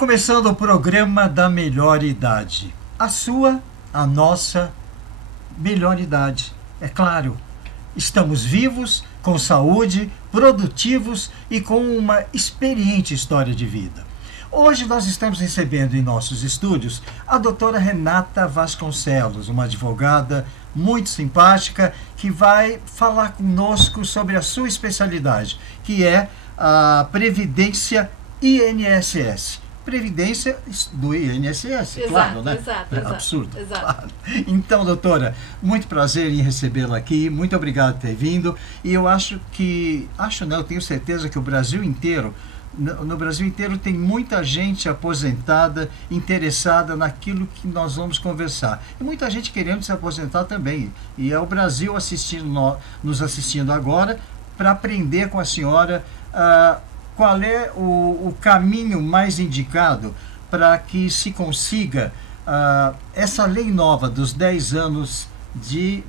começando o programa da melhor idade. A sua, a nossa melhor idade. É claro, estamos vivos, com saúde, produtivos e com uma experiente história de vida. Hoje nós estamos recebendo em nossos estúdios a doutora Renata Vasconcelos, uma advogada muito simpática que vai falar conosco sobre a sua especialidade, que é a Previdência INSS. Previdência do INSS, exato, claro, né? Exato, é absurdo. Exato. Claro. Então, doutora, muito prazer em recebê-la aqui, muito obrigado por ter vindo. E eu eu tenho certeza que o Brasil inteiro, no Brasil inteiro tem muita gente aposentada, interessada naquilo que nós vamos conversar. E muita gente querendo se aposentar também. E é o Brasil nos assistindo agora para aprender com a senhora qual é o caminho mais indicado para que se consiga essa lei nova dos 10 anos de...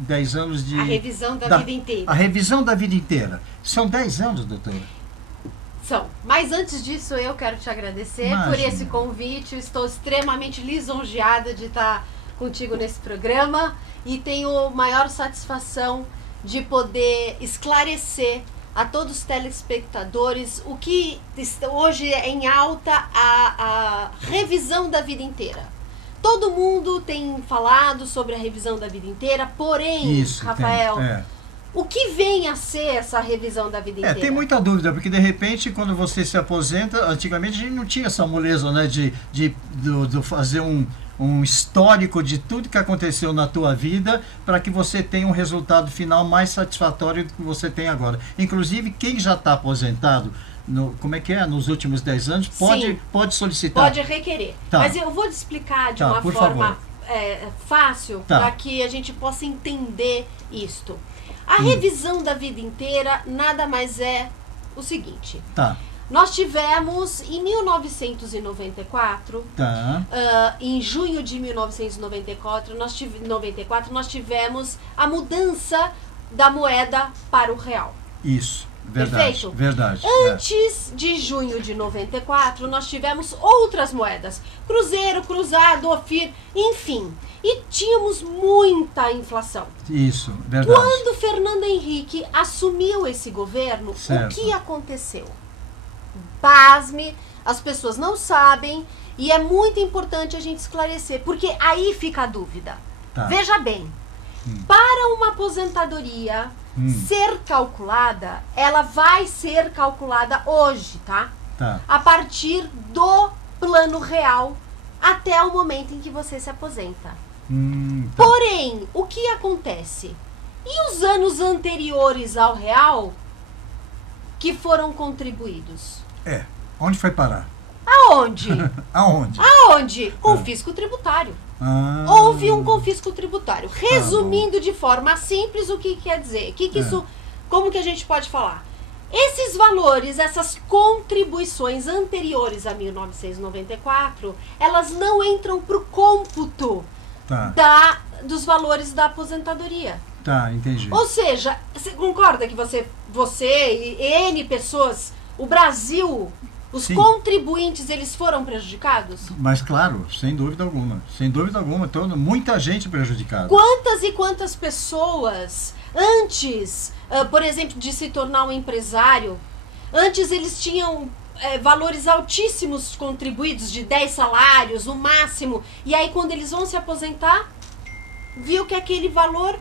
A revisão da vida inteira. A revisão da vida inteira. São 10 anos, doutora? São. Mas antes disso, eu quero te agradecer por esse convite. Estou extremamente lisonjeada de estar contigo nesse programa e tenho maior satisfação de poder esclarecer a todos os telespectadores o que hoje é em alta, a revisão da vida inteira. Todo mundo tem falado sobre a revisão da vida inteira, porém, Rafael, o que vem a ser essa revisão da vida inteira? Tem muita dúvida, porque de repente, quando você se aposenta, antigamente a gente não tinha essa moleza, né, de fazer um histórico de tudo que aconteceu na tua vida para que você tenha um resultado final mais satisfatório do que você tem agora. Inclusive, quem já está aposentado, nos últimos 10 anos, pode solicitar. Pode requerer. Tá. Mas eu vou te explicar de uma forma fácil para que a gente possa entender isto. A revisão da vida inteira nada mais é o seguinte. Nós tivemos, em 1994, em junho de 1994, nós tivemos a mudança da moeda para o real. Isso, verdade. Perfeito? Verdade. Antes de junho de 94, nós tivemos outras moedas. Cruzeiro, cruzado, ofir, enfim. E tínhamos muita inflação. Isso, verdade. Quando Fernando Henrique assumiu esse governo, o que aconteceu? Pasme, as pessoas não sabem e é muito importante a gente esclarecer, porque aí fica a dúvida. Veja bem, para uma aposentadoria ser calculada, ela vai ser calculada hoje, a partir do plano real até o momento em que você se aposenta. Porém, o que acontece? E os anos anteriores ao real que foram contribuídos? Onde foi parar? Aonde? Aonde? Confisco tributário. Houve um confisco tributário. Resumindo de forma simples, o que quer dizer? Como que a gente pode falar? Esses valores, essas contribuições anteriores a 1994, elas não entram para o cômputo dos valores da aposentadoria. Entendi. Ou seja, você concorda que você e N pessoas, o Brasil, os contribuintes, eles foram prejudicados? Mas claro, sem dúvida alguma, muita gente prejudicada. Quantas e quantas pessoas, antes, por exemplo, de se tornar um empresário, antes eles tinham valores altíssimos contribuídos, de 10 salários, no máximo, e aí quando eles vão se aposentar, viu que aquele valor,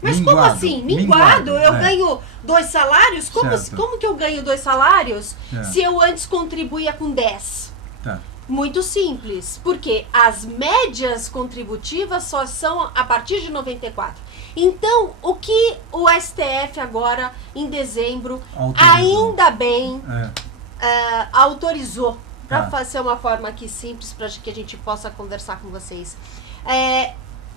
mas como assim? Minguado? Eu ganho 2 salários? Como que eu ganho 2 salários se eu antes contribuía com 10? Muito simples, porque as médias contributivas só são a partir de 94. Então, o que o STF agora, em dezembro, ainda bem, autorizou, para fazer uma forma aqui simples, para que a gente possa conversar com vocês,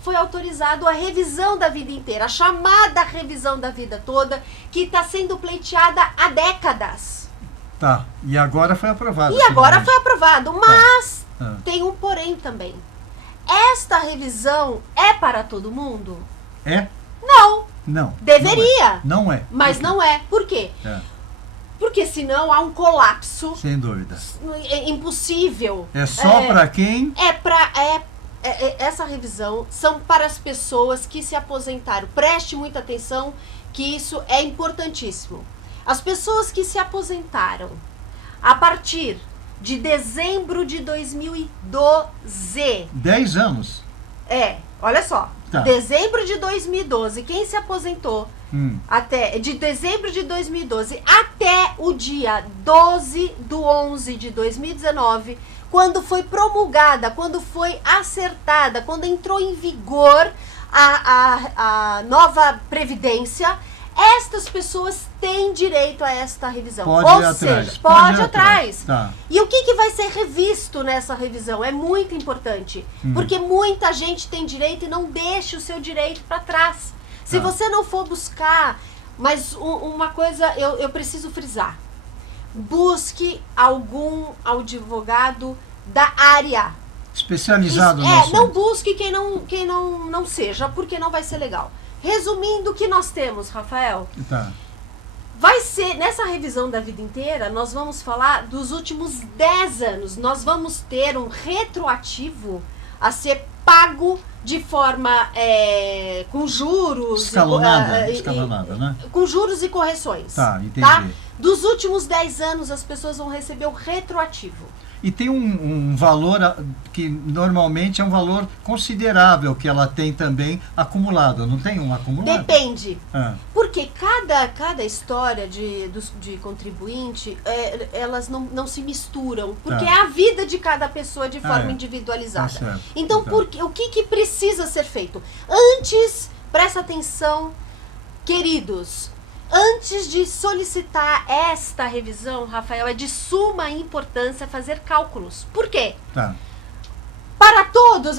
foi autorizado a revisão da vida inteira, a chamada revisão da vida toda, que está sendo pleiteada há décadas. E agora foi aprovado. Mas tem um porém também. Esta revisão é para todo mundo? É? Não. Não. Deveria. Não é. Mas não é. Por quê? Porque senão há um colapso. Sem dúvida. É impossível. É só para quem? Essa revisão são para as pessoas que se aposentaram. Preste muita atenção que isso é importantíssimo. As pessoas que se aposentaram a partir de dezembro de 2012. 10 anos. Olha só. Tá. Dezembro de 2012, quem se aposentou de dezembro de 2012 até o dia 12/11 de 2019, quando foi promulgada, quando foi acertada, quando entrou em vigor a nova Previdência, estas pessoas têm direito a esta revisão. Ou seja, pode ir atrás. Tá. E o que vai ser revisto nessa revisão? É muito importante, porque muita gente tem direito e não deixa o seu direito para trás. Se você não for buscar, mas uma coisa eu preciso frisar. Busque algum advogado da área. Especializado no assunto. Não busque quem não seja, porque não vai ser legal. Resumindo o que nós temos, Rafael. Tá. Vai ser, nessa revisão da vida inteira, nós vamos falar dos últimos 10 anos. Nós vamos ter um retroativo a ser pago de forma com juros. Escalonada, né? Com juros e correções. Tá, entendi. Tá? Dos últimos 10 anos, as pessoas vão receber o retroativo. E tem um valor que normalmente é um valor considerável que ela tem também acumulado. Não tem um acumulado? Depende. Porque cada história de contribuinte, elas não se misturam. Porque é a vida de cada pessoa de forma individualizada. Tá. Então, o que precisa ser feito? Antes, presta atenção, queridos. Antes de solicitar esta revisão, Rafael, é de suma importância fazer cálculos. Por quê? Tá. Para todas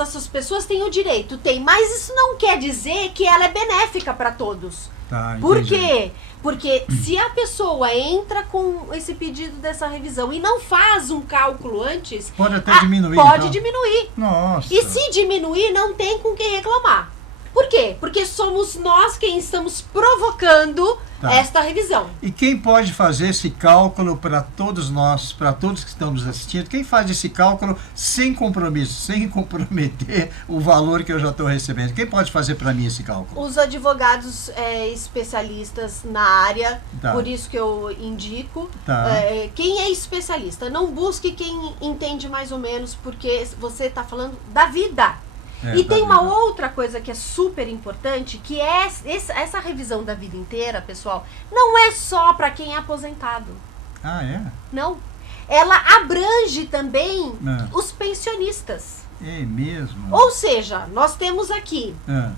essas pessoas têm o direito, mas isso não quer dizer que ela é benéfica para todos. Tá, por quê? Porque se a pessoa entra com esse pedido dessa revisão e não faz um cálculo antes... Pode até diminuir. Pode diminuir. Nossa. E se diminuir, não tem com quem reclamar. Por quê? Porque somos nós quem estamos provocando esta revisão. E quem pode fazer esse cálculo para todos nós, para todos que estamos assistindo? Quem faz esse cálculo sem compromisso, sem comprometer o valor que eu já estou recebendo? Quem pode fazer para mim esse cálculo? Os advogados especialistas na área, por isso que eu indico. Quem é especialista, não busque quem entende mais ou menos, porque você está falando da vida. E tem uma outra coisa que é super importante, que é essa revisão da vida inteira, pessoal, não é só para quem é aposentado. Ah, é? Não. Ela abrange também os pensionistas. É mesmo? Ou seja, nós temos aqui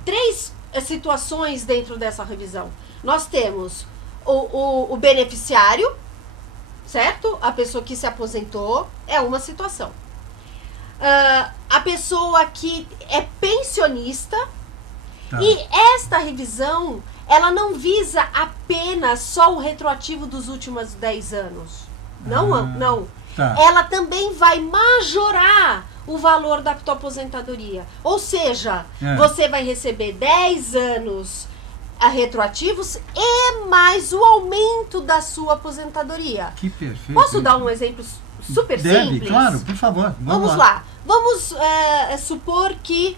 3 situações dentro dessa revisão. Nós temos o beneficiário, certo? A pessoa que se aposentou é uma situação. A pessoa que é pensionista, e esta revisão, ela não visa apenas só o retroativo dos últimos 10 anos. Não. Ela também vai majorar o valor da tua aposentadoria. Ou seja, você vai receber 10 anos retroativos e mais o aumento da sua aposentadoria. Que perfeito. Posso dar um exemplo super simples? Claro, por favor. Vamos lá. Vamos supor que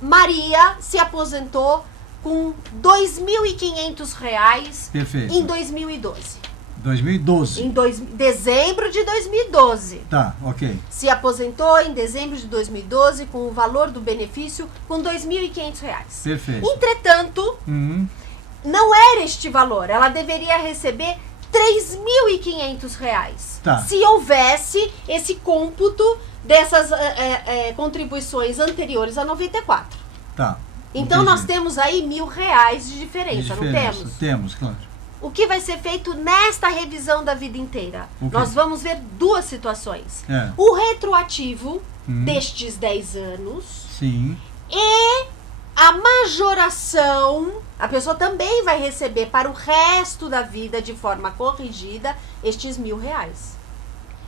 Maria se aposentou com R$ 2.500 em 2012. 2012. Em dezembro de 2012. Tá, ok. Se aposentou em dezembro de 2012 com o valor do benefício com R$ 2.500. Perfeito. Entretanto, não era este valor. Ela deveria receber R$ 3.500. Se houvesse esse cômputo dessas contribuições anteriores a 94. Tá. Então nós temos aí R$ 1.000 de diferença, não temos? Temos, claro. O que vai ser feito nesta revisão da vida inteira? Nós vamos ver 2 situações. O retroativo destes 10 anos. Sim. E a majoração, a pessoa também vai receber para o resto da vida de forma corrigida estes R$ 1.000.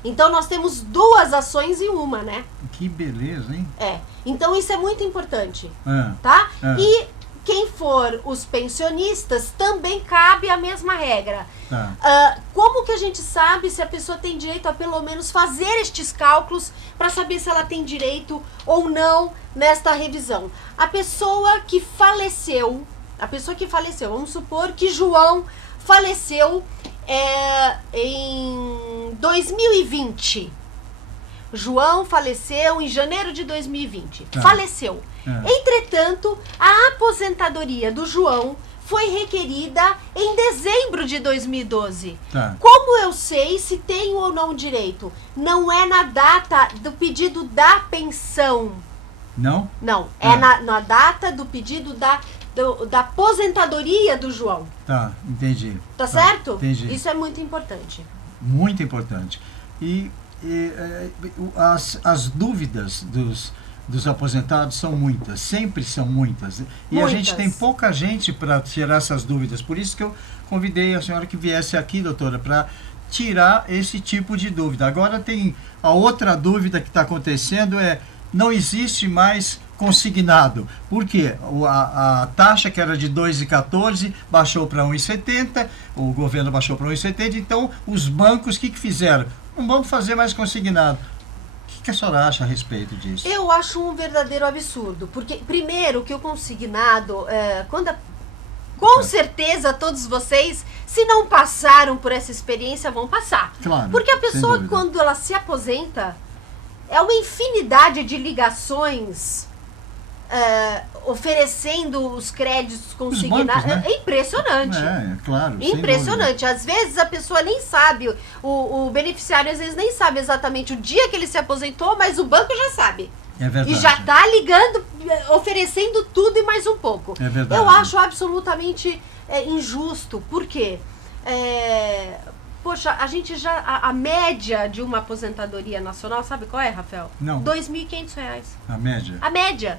Então nós temos 2 ações em uma, né? Que beleza, hein? Então isso é muito importante, tá? E quem for os pensionistas, também cabe a mesma regra. Tá. Como que a gente sabe se a pessoa tem direito a pelo menos fazer estes cálculos para saber se ela tem direito ou não nesta revisão? A pessoa que faleceu, vamos supor que João faleceu em 2020. João faleceu em janeiro de 2020. Tá. Faleceu. Entretanto, a aposentadoria do João foi requerida em dezembro de 2012. Tá. Como eu sei se tenho ou não direito? Não é na data do pedido da pensão. Não? Não, é na data do pedido da aposentadoria do João. Tá, entendi. Tá certo? Entendi. Isso é muito importante. Muito importante. E as dúvidas dos aposentados são muitas, sempre são muitas. E a gente tem pouca gente para tirar essas dúvidas. Por isso que eu convidei a senhora que viesse aqui, doutora, para tirar esse tipo de dúvida. Agora tem a outra dúvida que está acontecendo, não existe mais consignado. Por quê? A taxa que era de 2,14 baixou para 1,70, o governo baixou para 1,70, então os bancos, o que fizeram? Não vamos fazer mais consignado. O que a senhora acha a respeito disso? Eu acho um verdadeiro absurdo, porque primeiro que o consignado, com certeza todos vocês, se não passaram por essa experiência, vão passar. Claro, porque a pessoa, quando ela se aposenta, é uma infinidade de ligações oferecendo os créditos consignados. Né? É impressionante. Claro. Impressionante. Às vezes a pessoa nem sabe, o beneficiário às vezes nem sabe exatamente o dia que ele se aposentou, mas o banco já sabe. É verdade. E já está ligando, oferecendo tudo e mais um pouco. É verdade. Eu acho absolutamente injusto. Por quê? Poxa, a média de uma aposentadoria nacional, sabe qual é, Rafael? Não. R$2.500. A média? A média.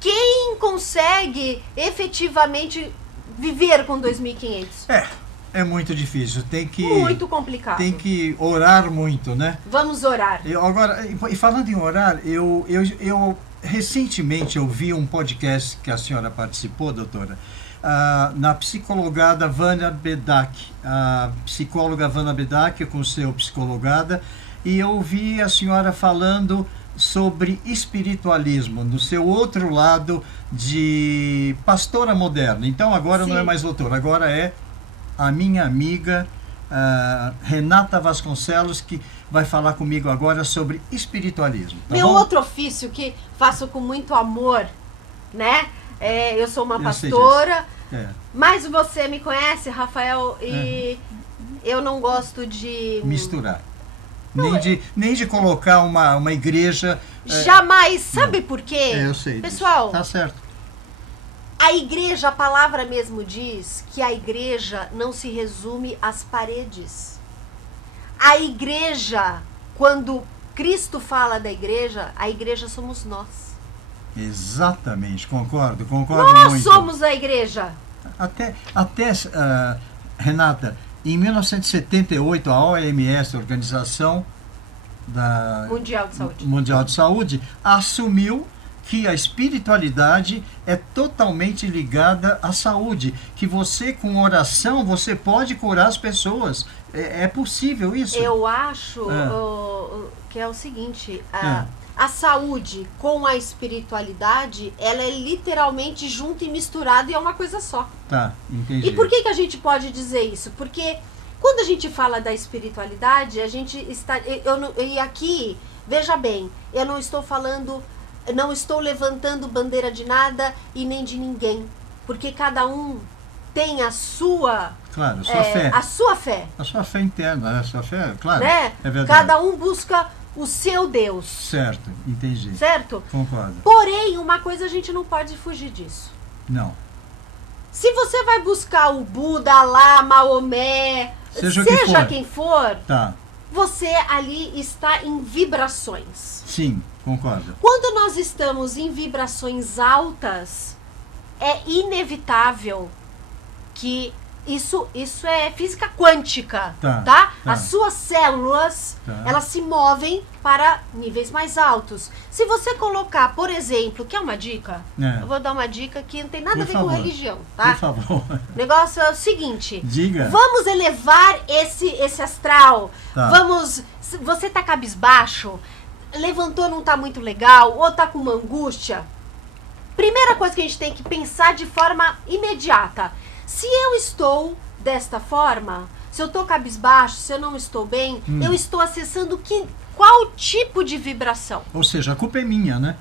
Quem consegue efetivamente viver com 2.500? É muito difícil. Muito complicado. Tem que orar muito, né? Vamos orar. Agora, e falando em orar, eu recentemente ouvi um podcast que a senhora participou, doutora, na psicologada Vânia Bedak, a psicóloga Vânia Bedak com seu psicologada, e eu ouvi a senhora falando sobre espiritualismo, no seu outro lado de pastora moderna. Então agora Sim. Não é mais doutora, agora é a minha amiga Renata Vasconcelos, que vai falar comigo agora sobre espiritualismo. Tá Meu bom? outro ofício que faço com muito amor, né? Eu sou uma Eu sei pastora, disso. mas você me conhece, Rafael, e eu não gosto de Misturar. Nem de colocar uma igreja... Jamais. Sabe por quê? Eu sei. Pessoal, disso. Tá certo. a igreja, a palavra mesmo diz que a igreja não se resume às paredes. A igreja, quando Cristo fala da igreja, a igreja somos nós. Exatamente, concordo muito. Nós somos a igreja. Até Renata, em 1978, a OMS, a Organização Mundial de Saúde, assumiu que a espiritualidade é totalmente ligada à saúde, que você, com oração, você pode curar as pessoas. É possível isso? Eu acho que é o seguinte, a saúde com a espiritualidade, ela é literalmente junta e misturada e é uma coisa só. Tá, entendi. E por que a gente pode dizer isso? Porque quando a gente fala da espiritualidade, a gente está... E aqui, veja bem, eu não estou falando... Não estou levantando bandeira de nada e nem de ninguém. Porque cada um tem a sua... Claro, sua fé. A sua fé. A sua fé interna, a sua fé, claro. Né? É verdade. Cada um busca o seu Deus. Certo, entendi. Certo? Concordo. Porém, uma coisa a gente não pode fugir disso. Não. Se você vai buscar o Buda, Alá, Maomé, seja quem for, tá. Você ali está em vibrações. Sim, concordo. Quando nós estamos em vibrações altas, é inevitável que Isso é física quântica, Tá, tá? tá. As suas células, Tá. elas se movem para níveis mais altos. Se você colocar, por exemplo, quer uma dica? É. Eu vou dar uma dica que não tem nada Por a ver favor. com religião, Por tá? favor. O negócio é o seguinte. Diga. Vamos elevar esse astral. Tá. Vamos... Você tá cabisbaixo, levantou, não tá muito legal, ou tá com uma angústia. Primeira coisa que a gente tem que pensar de forma imediata. Se eu estou desta forma, se eu tô cabisbaixo, se eu não estou bem, eu estou acessando qual tipo de vibração? Ou seja, a culpa é minha, né?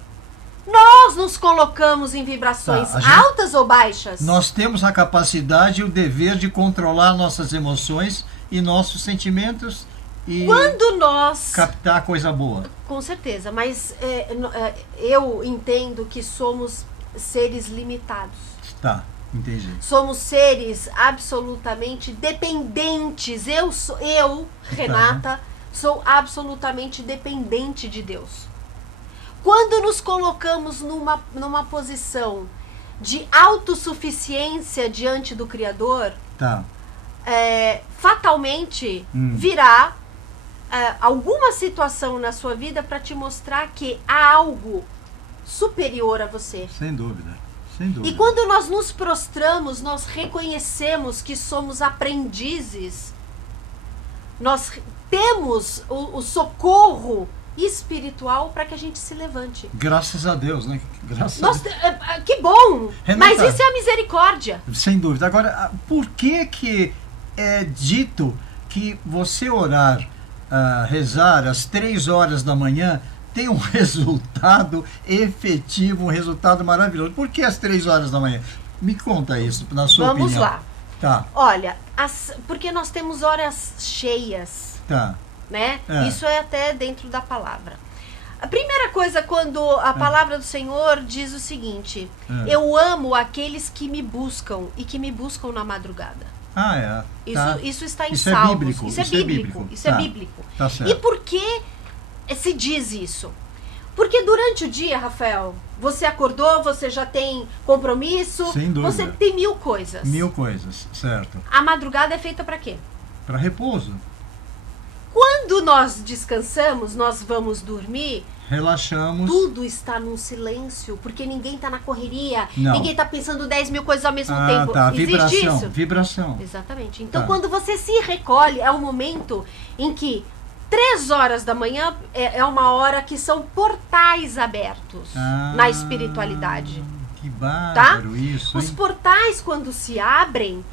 Nós nos colocamos em vibrações Tá, a gente- altas ou baixas? Nós temos a capacidade e o dever de controlar nossas emoções e nossos sentimentos e Quando nós... captar coisa boa. Com certeza, mas eu entendo que somos seres limitados. Tá, entendi. Somos seres absolutamente dependentes. Eu, Renata, sou absolutamente dependente de Deus. Quando nos colocamos numa posição de autossuficiência diante do Criador, Tá. fatalmente virá alguma situação na sua vida para te mostrar que há algo superior a você. Sem dúvida. Sem dúvida. E quando nós nos prostramos, nós reconhecemos que somos aprendizes. Nós temos o socorro espiritual para que a gente se levante. Graças a Deus, né? Graças Nós, a Deus. que bom! Renata. Mas isso é a misericórdia. Sem dúvida. Agora, por que é dito que você orar, rezar às 3 horas da manhã tem um resultado efetivo, um resultado maravilhoso? Por que às 3 horas da manhã? Me conta isso, na sua Vamos opinião. lá. Tá, Olha, porque nós temos horas cheias, tá. né? É. Isso é até dentro da palavra. A primeira coisa, quando a palavra do Senhor diz o seguinte: eu amo aqueles que me buscam e que me buscam na madrugada. Ah, é. Tá. Isso está em Isso é Salmos. bíblico, Isso é isso é bíblico. bíblico. Isso Tá. é bíblico. Tá certo. E por que se diz isso? Porque durante o dia, Rafael, você acordou, você já tem compromisso, Sem dúvida. você tem 1000 coisas. 1000 coisas, certo. A madrugada é feita para quê? Para repouso. Quando nós descansamos, nós vamos dormir, Relaxamos. tudo está num silêncio, porque ninguém está na correria, Não. ninguém está pensando 10.000 coisas ao mesmo Ah, tempo. tá. Existe Vibração. isso? Vibração. Exatamente. Então, Tá. quando você se recolhe, é um momento em que 3 horas da manhã é uma hora que são portais abertos na espiritualidade. Que bárbaro isso, Os hein? portais, quando se abrem,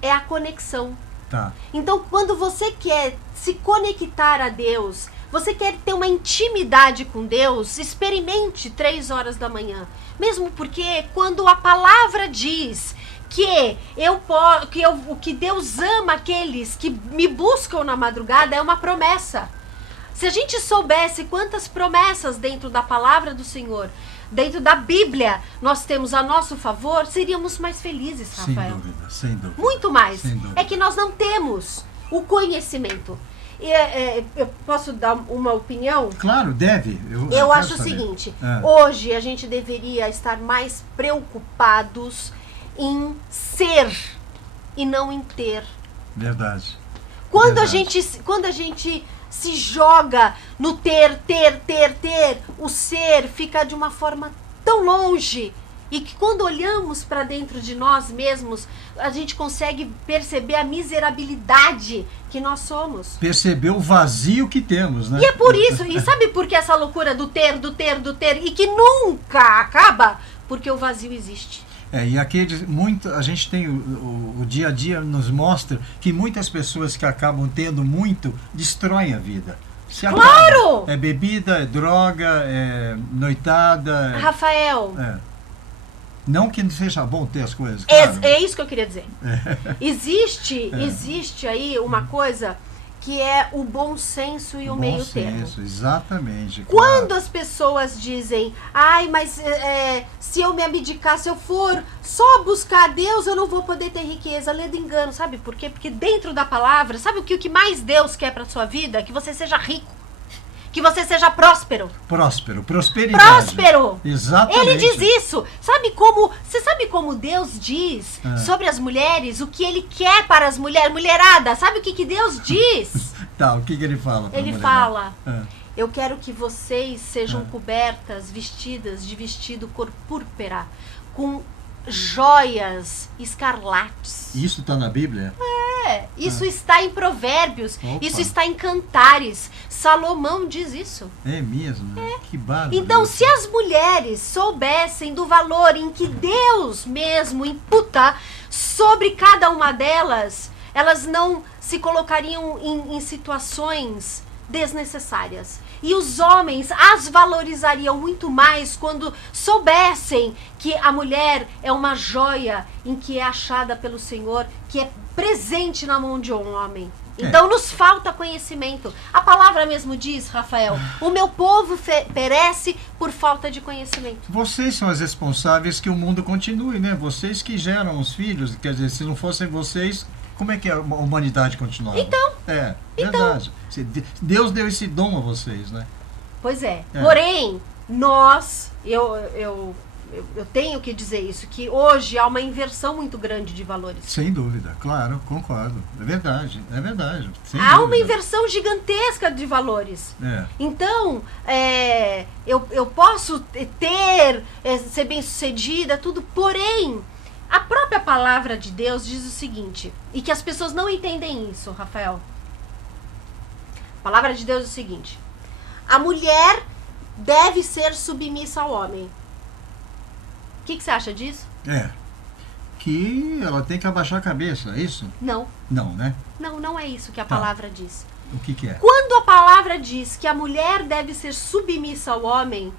é a conexão. Tá. Então, quando você quer se conectar a Deus, você quer ter uma intimidade com Deus, experimente 3 horas da manhã. Mesmo porque quando a palavra diz que Deus ama aqueles que me buscam na madrugada, é uma promessa. Se a gente soubesse quantas promessas dentro da palavra do Senhor, dentro da Bíblia, nós temos a nosso favor, seríamos mais felizes, Sem Rafael. dúvida, sem dúvida. Muito mais. Sem dúvida. É que nós não temos o conhecimento. Eu posso dar uma opinião? Claro, deve. Eu Eu quero acho o saber. seguinte, É. hoje a gente deveria estar mais preocupados em ser e não em ter. Verdade. Quando a Verdade. gente se joga no ter, o ser fica de uma forma tão longe. E que quando olhamos para dentro de nós mesmos, a gente consegue perceber a miserabilidade que nós somos. Perceber o vazio que temos, né? E é por isso, e sabe por que essa loucura do ter, e que nunca acaba? Porque o vazio existe. E a gente tem o dia a dia nos mostra que muitas pessoas que acabam tendo muito destroem a vida. Se Claro! acabam. É bebida, é droga, é noitada. Rafael, Não que não seja bom ter as coisas. Claro. é isso que eu queria dizer. Existe aí uma coisa que é o bom senso e o meio termo. Senso, exatamente. Quando claro. as pessoas dizem, ai, mas se eu me abdicar, se eu for só buscar a Deus, eu não vou poder ter riqueza. Lê do engano, sabe por quê? Porque dentro da palavra, sabe o que mais Deus quer para sua vida? Que você seja rico. que você seja próspero. Próspero, prosperidade. Próspero! Exatamente. Ele diz isso. Você sabe como Deus diz sobre as mulheres, o que ele quer para as mulheres? Mulherada, sabe o que Deus diz? Tá, o que ele fala? Ele fala, eu quero que vocês sejam cobertas, vestidas de vestido cor púrpura, com joias escarlates. Isso está na Bíblia? Isso está em Provérbios, Opa. isso está em Cantares. Salomão diz isso. É mesmo? Que bárbaro. Então, se as mulheres soubessem do valor em que Deus mesmo imputa sobre cada uma delas, elas não se colocariam em situações desnecessárias. E os homens as valorizariam muito mais quando soubessem que a mulher é uma joia em que é achada pelo Senhor, que é presente na mão de um homem. Então nos falta conhecimento. A palavra mesmo diz, Rafael, o meu povo perece por falta de conhecimento. Vocês são as responsáveis que o mundo continue, né? Vocês que geram os filhos, quer dizer, se não fossem vocês, como é que a humanidade continuava? Então, verdade. Deus deu esse dom a vocês, né? Pois é. Porém, eu tenho que dizer isso, que hoje há uma inversão muito grande de valores. Sem dúvida, claro, concordo. É verdade. Há uma inversão gigantesca de valores. Então, eu posso ser bem-sucedida, tudo, porém, a própria palavra de Deus diz o seguinte, e que as pessoas não entendem isso, Rafael. A palavra de Deus é o seguinte: a mulher deve ser submissa ao homem. O que você acha disso? Que ela tem que abaixar a cabeça, é isso? Não. Não, né? Não é isso que a palavra diz. O que é? Quando a palavra diz que a mulher deve ser submissa ao homem,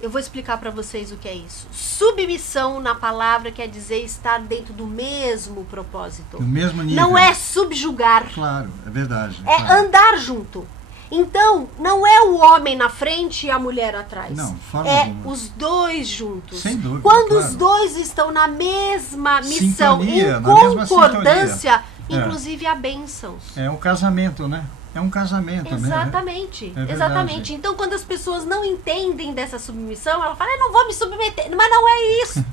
eu vou explicar para vocês o que é isso. Submissão na palavra quer dizer estar dentro do mesmo propósito. Do mesmo nível. Não é subjugar. Claro, é verdade. É andar junto. Então, não é o homem na frente e a mulher atrás. Não, fala alguma. Os dois juntos. Sem dúvida, Quando claro. os dois estão na mesma missão, Sintonia, em na mesma concordância, sintonia. inclusive há bênçãos. É um casamento, né? É um casamento, Exatamente, né? exatamente. Então, quando as pessoas não entendem dessa submissão, ela fala, eu não vou me submeter. Mas não é isto.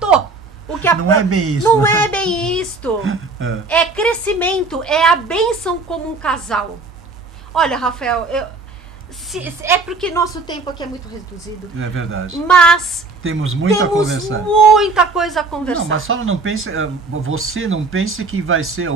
Não é bem isso. Não é bem isto. É crescimento, é a bênção como um casal. Olha, Rafael, é porque nosso tempo aqui é muito reduzido. É verdade. Mas temos muita conversa. Muita coisa a conversar. Não, mas só não pense, você não pense que vai ser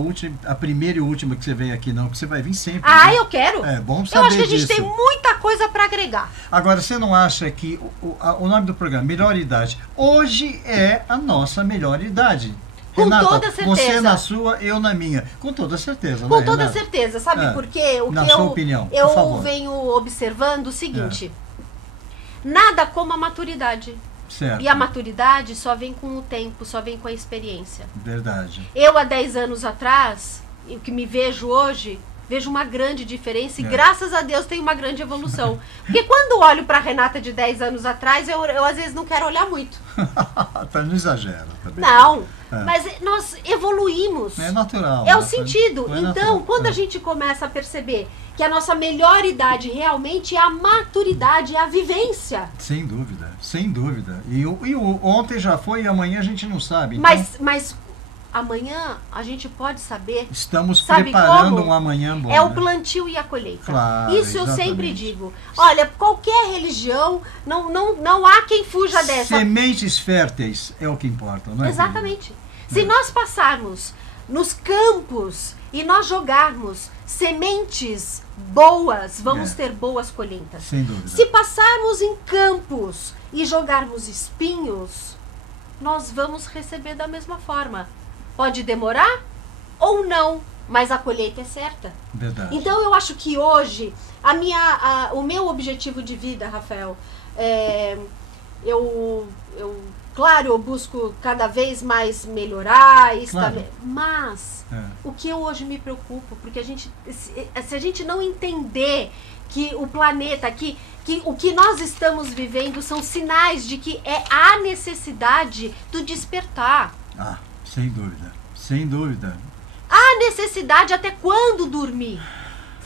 a primeira e última que você vem aqui, não, porque você vai vir sempre. Ah, eu quero. É bom saber Eu acho que a gente disso. tem muita coisa para agregar. Agora, você não acha que o nome do programa, Melhor Idade, hoje é a nossa melhor idade? Com Renata, toda certeza. Você na sua, eu na minha. Com toda certeza, Com né, toda Renata? certeza. Sabe por quê? Na sua opinião, por eu favor. venho observando o seguinte. Nada como a maturidade. Certo. E a maturidade só vem com o tempo, só vem com a experiência. Verdade. Eu, há 10 anos atrás, e o que me vejo hoje, vejo uma grande diferença e graças a Deus tem uma grande evolução. Porque quando olho para a Renata de 10 anos atrás, eu às vezes não quero olhar muito. Não exagera. Tá bem? Não, mas nós evoluímos. É natural. É o né? sentido. Não é Então, natural. quando a gente começa a perceber que a nossa melhor idade realmente é a maturidade, é a vivência. Sem dúvida, sem dúvida. E ontem já foi e amanhã a gente não sabe. Então, Mas amanhã a gente pode saber. estamos Sabe preparando como? um amanhã bom. É o né? plantio e a colheita. Claro, Isso eu exatamente. sempre digo. Olha, qualquer religião, não há quem fuja dessa. Sementes férteis é o que importa, não é? Exatamente. Se nós passarmos nos campos e nós jogarmos sementes boas, vamos ter boas colheitas. Sem dúvida. Se passarmos em campos e jogarmos espinhos, nós vamos receber da mesma forma. Pode demorar ou não, mas a colheita é certa. Verdade. Então eu acho que hoje o meu objetivo de vida, Rafael, claro, eu busco cada vez mais melhorar, mas o que eu hoje me preocupo, porque se a gente não entender que o planeta, que o que nós estamos vivendo são sinais de que há necessidade do despertar. Sem dúvida, sem dúvida. Há necessidade até quando dormir?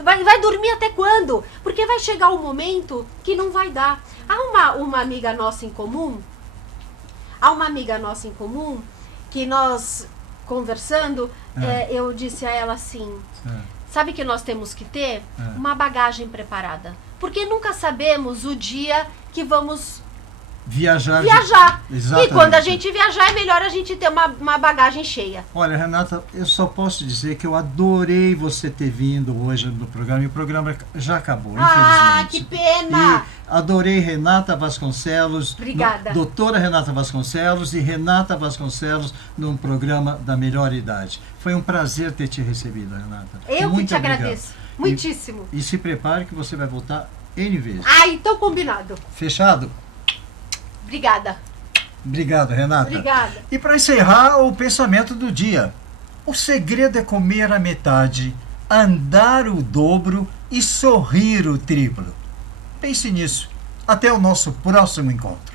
Vai dormir até quando? Porque vai chegar um momento que não vai dar. Há uma amiga nossa em comum, que nós conversando, eu disse a ela assim, sabe que nós temos que ter? Uma bagagem preparada. Porque nunca sabemos o dia que vamos viajar. E quando a gente viajar, é melhor a gente ter uma bagagem cheia. Olha, Renata, eu só posso dizer que eu adorei você ter vindo hoje no programa, e o programa já acabou, infelizmente. Que pena! E adorei Renata Vasconcelos. Obrigada. Doutora Renata Vasconcelos e Renata Vasconcelos num programa da Melhor Idade. Foi um prazer ter te recebido, Renata. Eu Muito que te obrigado. agradeço. Muitíssimo. E se prepare que você vai voltar N vezes. Então combinado. Fechado? Obrigada. Obrigado, Renata. Obrigada. E para encerrar, o pensamento do dia. O segredo é comer a metade, andar o dobro e sorrir o triplo. Pense nisso. Até o nosso próximo encontro.